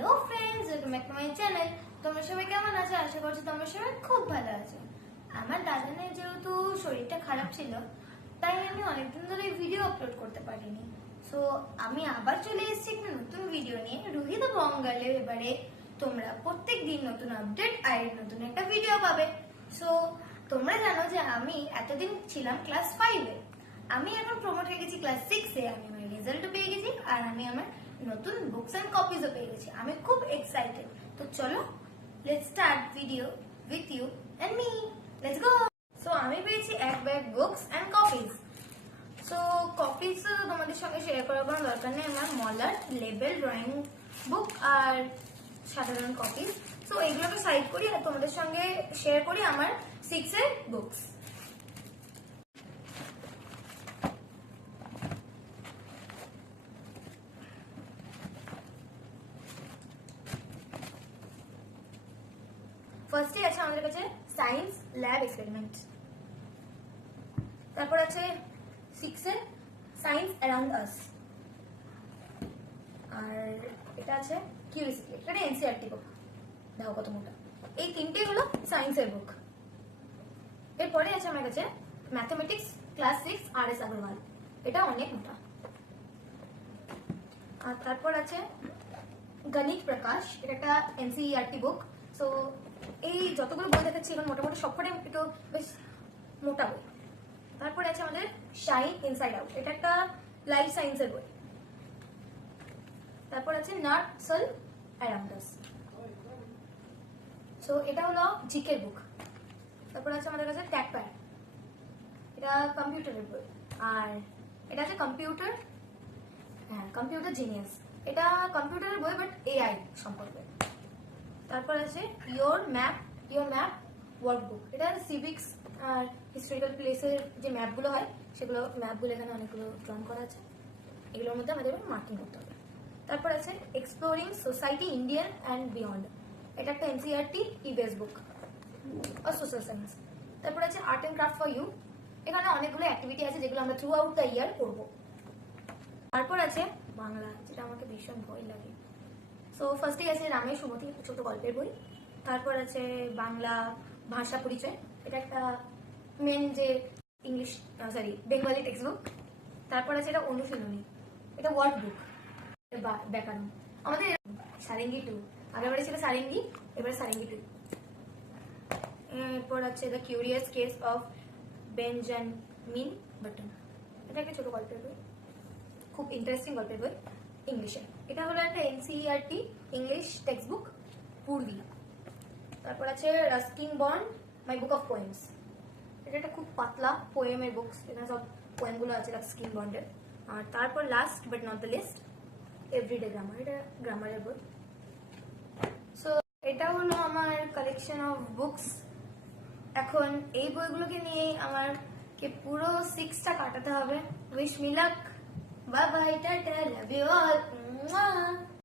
Hello friends, welcome back to my channel. তোমরা সবাই কেমন আছো? আশা করছি তোমরা সবাই খুব ভালো আছো। আমার দাদানের যেহেতু শরীরটা খারাপ ছিল, তাই আমি অনেকদিন ধরে ভিডিও আপলোড করতে পারিনি। সো আমি আবার চলে এসেছি একটা নতুন ভিডিও নিয়ে, রুহি দ্য বঙ্গালে। এবারে তোমরা প্রত্যেক দিন নতুন আপডেট আর নতুন একটা ভিডিও পাবে। সো তোমরা জানো যে আমি এতদিন ছিলাম ক্লাস 5-এ, আমি এখন প্রমোট হয়ে গেছি ক্লাস 6-এ। আমি আমার রেজাল্টও পেয়ে গেছি আর আমি আমার নতুন বুকস এন্ড কপিজও পেয়ে গেছি। আমি খুব এক্সাইটেড। তো চলো, let's start video with you and me. Let's go. So আমি পেয়েছি এক bag books and copies. So copies তোমাদের সঙ্গে শেয়ার করার কোনো দরকার নেই। আমার মলার লেবেল ড্রয়িং বুক আর সাধারণ কপিজ। সো এগুলোকে সাইড করি আর তোমাদের সঙ্গে শেয়ার করি আমার 6-এর বুকস। ফার্স্টে আছে আমাদের কাছে সায়েন্স ল্যাব এক্সপেরিমেন্ট, তারপর আছে 6-এর সায়েন্স অ্যারাউন্ড আস, আর এটা আছে কিউরিসিটি। এটা এনসিইআরটি বুক, দেখো কত মোটা। এই তিনটেই হলো সায়েন্সের বুক। এরপরে আছে আমার কাছে ম্যাথমেটিক্স ক্লাস 6 আর.এস. আগরওয়াল, এটা অনেক মোটা। আর তারপর আছে গণিত প্রকাশ, এটা একটা এনসিইআরটি বুক। সো এই যতগুলো বই দেখাচ্ছি এখন মোটামুটি সবকটাই একটু বেশ মোটা বই। তারপরে আছে আমাদের শাইন ইনসাইড আউট, এটা একটা লাইফ সায়েন্সের বই। তারপর আছে নার্সল অ্যারাউন্ড আস, সো এটা হলো জিকের বুক। তারপর আছে আমাদের কাছে ট্যাকপ্যাড, এটা কম্পিউটারের বই। আর এটা আছে কম্পিউটার জিনিয়াস, এটা কম্পিউটারের বই বাট এআই সম্পর্কে। তারপর আছে ইয়োর ম্যাপ ওয়ার্কবুক, এটা সিভিক্স আর হিস্টোরিক্যাল প্লেসের যে ম্যাপগুলো হয় সেগুলো ম্যাপগুলো এখানে অনেকগুলো ড্রয়িং করা আছে, এগুলোর মধ্যে আমাদের মার্কিং করতে হবে। তারপর আছে exploring society Indian and beyond, এটা একটা এনসিইআরটি ইভিএস বুক আর সোশ্যাল সায়েন্স। তারপর আছে art and craft for you, এখানে অনেকগুলো অ্যাক্টিভিটি আছে যেগুলো আমরা থ্রু আউট দ্য ইয়ার করবো। তারপর আছে বাংলা, যেটা আমাকে ভীষণ ভয় লাগে। সো ফার্স্টে আছে রামের সুমতি, ছোট গল্পের বই। তারপর আছে বাংলা ভাষা পরিচয়, এটা একটা মেন যে বেঙ্গলি টেক্সট বুক। তারপর আছে এটা অনুশীলনী, এটা ওয়ার্ড বুক, ব্যাকরণ। আমাদের সারেঙ্গি 2, আগেরবারে ছিল সারেঙ্গি, এবারে সারেঙ্গি 2। এরপর আছে the curious case of Benjamin button, এটা একটা ছোট গল্পের বই, খুব ইন্টারেস্টিং গল্পের বই ইংলিশে। এটা হলো একটা NCERT English text book, Poorvi. তারপর আছে Ruskin Bond my book of poems, এটা একটা খুব পাতলা পোয়েমের বুকস, এখানে সব পোয়েমগুলো আছে রাস্কিং বন্ডের। আর তারপর last but not the least everyday grammar, এটা গ্রামারের বই। সো এটা হলো আমার কালেকশন অফ বুকস। এখন এই বইগুলোকে নিয়েই আমাকে পুরো 6টা কাটাতে হবে। Wish me luck, bye bye, tata, love you all.